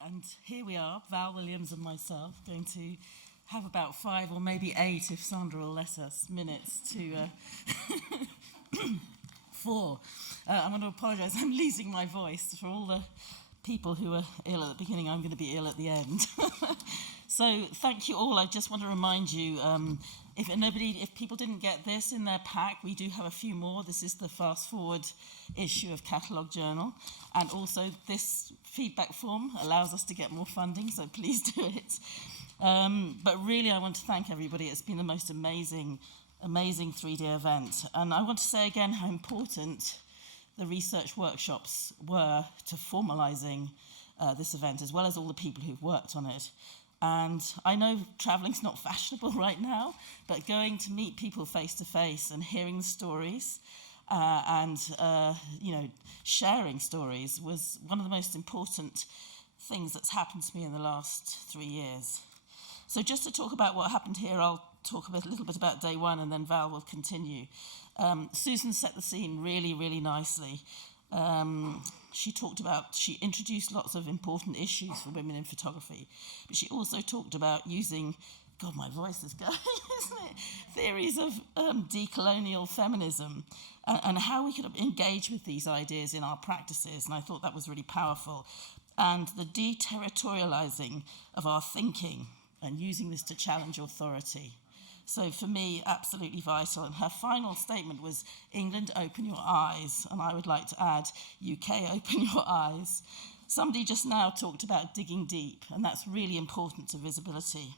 And here we are, Val Williams and myself, going to have about 5 or maybe 8, if Sandra will let us, minutes to 4. I'm going to apologise, I'm losing my voice. For all the people who are ill at the beginning, I'm going to be ill at the end. So thank you all. I just want to remind you, if people didn't get this in their pack, we do have a few more. This is the fast forward issue of Catalogue Journal. And also this feedback form allows us to get more funding, so please do it. But really, I want to thank everybody. It's been the most amazing 3-day event. And I want to say again how important the research workshops were to formalising this event, as well as all the people who've worked on it. And I know travelling's not fashionable right now, but going to meet people face to face and hearing the stories and sharing stories was one of the most important things that's happened to me in the last 3 years. So just to talk about what happened here, I'll talk a little bit about day one, and then Val will continue. Susan set the scene really, really nicely. She introduced lots of important issues for women in photography, but she also talked about using, God, my voice is going, isn't it? Theories of decolonial feminism and how we could engage with these ideas in our practices, and I thought that was really powerful. And the deterritorializing of our thinking and using this to challenge authority. So for me, absolutely vital. And her final statement was, England, open your eyes. And I would like to add, UK, open your eyes. Somebody just now talked about digging deep, and that's really important to visibility.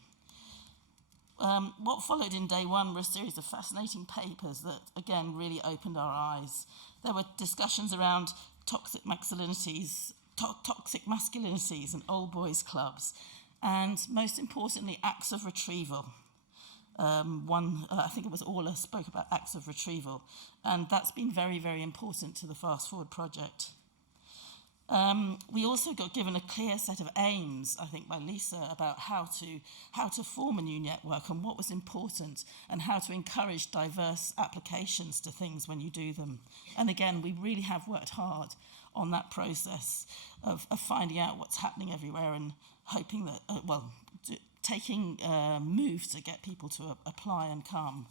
What followed in day one were a series of fascinating papers that, again, really opened our eyes. There were discussions around toxic masculinities and old boys clubs, and most importantly, acts of retrieval. I think it was Orla, spoke about acts of retrieval, and that's been very, very important to the Fast Forward project. We also got given a clear set of aims, I think by Lisa, about how to form a new network and what was important, and how to encourage diverse applications to things when you do them. And again, we really have worked hard on that process of finding out what's happening everywhere and hoping that, taking moves to get people to apply and come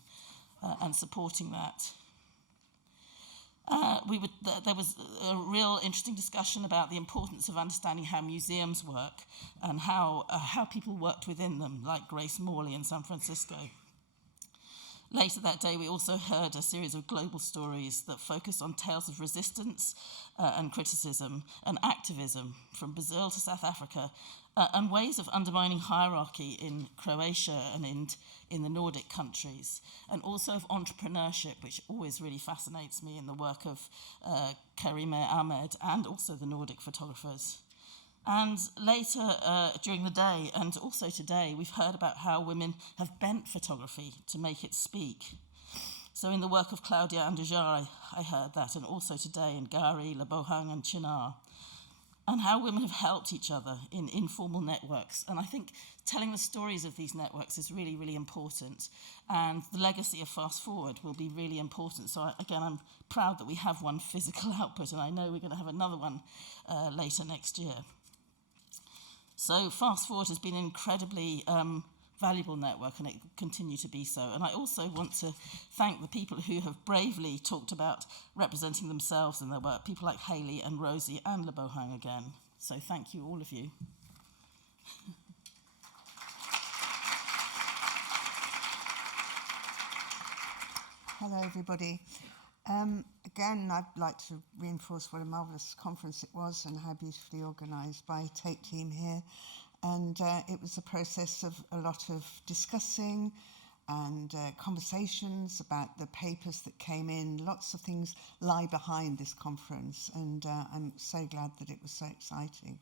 and supporting that. There was a real interesting discussion about the importance of understanding how museums work and how people worked within them, like Grace Morley in San Francisco. Later that day, we also heard a series of global stories that focused on tales of resistance and criticism and activism from Brazil to South Africa, and ways of undermining hierarchy in Croatia and in the Nordic countries, and also of entrepreneurship, which always really fascinates me in the work of Karime Ahmed and also the Nordic photographers. And later during the day, and also today, we've heard about how women have bent photography to make it speak. So in the work of Claudia Andujar, I heard that, and also today in Gari, Lebohang and Chinar, and how women have helped each other in informal networks. And I think telling the stories of these networks is really, really important. And the legacy of Fast Forward will be really important. So again, I'm proud that we have one physical output, and I know we're going to have another one later next year. So Fast Forward has been an incredibly valuable network, and it will continue to be so. And I also want to thank the people who have bravely talked about representing themselves in their work, people like Hayley and Rosie and Lebohang again. So thank you, all of you. Hello, everybody. Again, I'd like to reinforce what a marvellous conference it was and how beautifully organised by Tate team here. And it was a process of a lot of discussing and conversations about the papers that came in. Lots of things lie behind this conference, and I'm so glad that it was so exciting.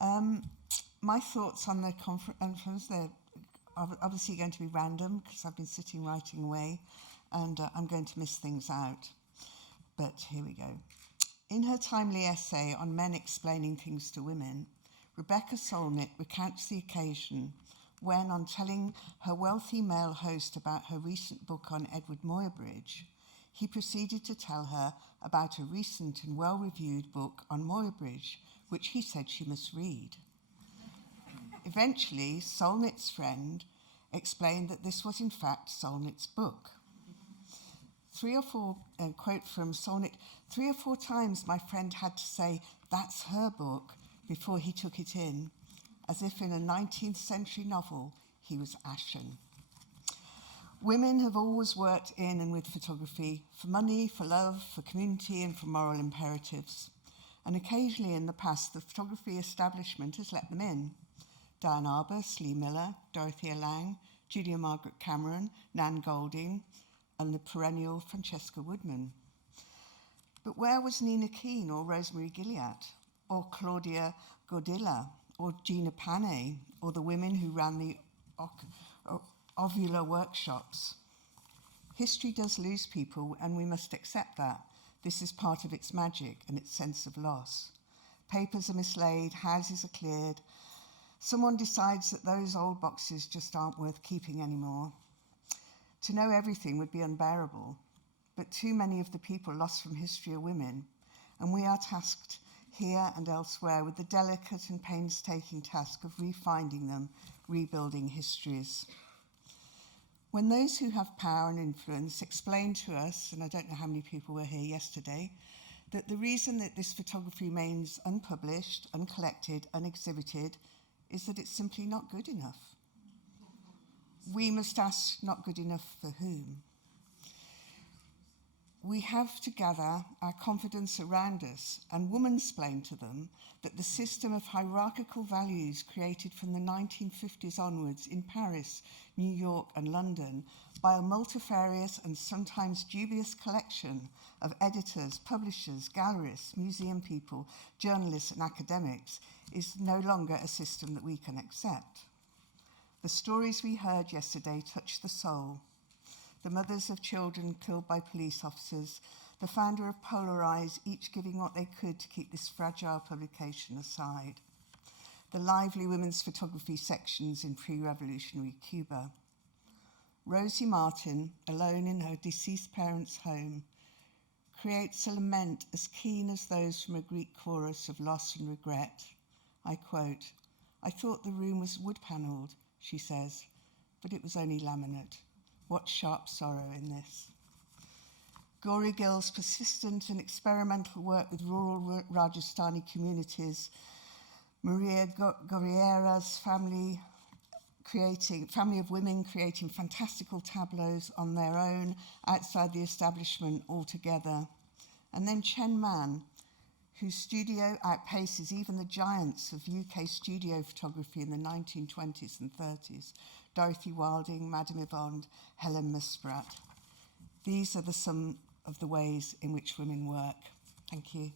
My thoughts on the conference, they're obviously going to be random because I've been sitting writing away, and I'm going to miss things out. But here we go. In her timely essay on men explaining things to women, Rebecca Solnit recounts the occasion when, on telling her wealthy male host about her recent book on Edward Muybridge, he proceeded to tell her about a recent and well-reviewed book on Muybridge, which he said she must read. Eventually, Solnit's friend explained that this was in fact Solnit's book. Quote from Solnit, 3 or 4 times my friend had to say, "That's her book," before he took it in, as if in a 19th century novel he was ashen. Women have always worked in and with photography for money, for love, for community, and for moral imperatives. And occasionally in the past, the photography establishment has let them in. Diane Arbor, Slee Miller, Dorothea Lange, Julia Margaret Cameron, Nan Golding, and the perennial Francesca Woodman. But where was Nina Keane or Rosemary Gilliatt, or Claudia Gordilla, or Gina Panay, or the women who ran the ovular workshops? History does lose people, and we must accept that. This is part of its magic and its sense of loss. Papers are mislaid, houses are cleared. Someone decides that those old boxes just aren't worth keeping anymore. To know everything would be unbearable, but too many of the people lost from history are women, and we are tasked here and elsewhere with the delicate and painstaking task of refinding them, rebuilding histories. When those who have power and influence explain to us, and I don't know how many people were here yesterday, that the reason that this photography remains unpublished, uncollected, unexhibited is that it's simply not good enough. We must ask, not good enough for whom? We have to gather our confidence around us and womansplain to them that the system of hierarchical values created from the 1950s onwards in Paris, New York, and London by a multifarious and sometimes dubious collection of editors, publishers, gallerists, museum people, journalists, and academics is no longer a system that we can accept. The stories we heard yesterday touch the soul. The mothers of children killed by police officers, the founder of Polarize, each giving what they could to keep this fragile publication aside. The lively women's photography sections in pre-revolutionary Cuba. Rosie Martin, alone in her deceased parents' home, creates a lament as keen as those from a Greek chorus of loss and regret. I quote, "I thought the room was wood-panelled," she says, "but it was only laminate. What sharp sorrow in this." Gauri Gill's persistent and experimental work with rural Rajasthani communities, Maria Gorriera's family of women creating fantastical tableaus on their own outside the establishment altogether. And then Chen Man, whose studio outpaces even the giants of UK studio photography in the 1920s and 30s, Dorothy Wilding, Madame Yvonne, Helen Musprat. These are some of the ways in which women work. Thank you.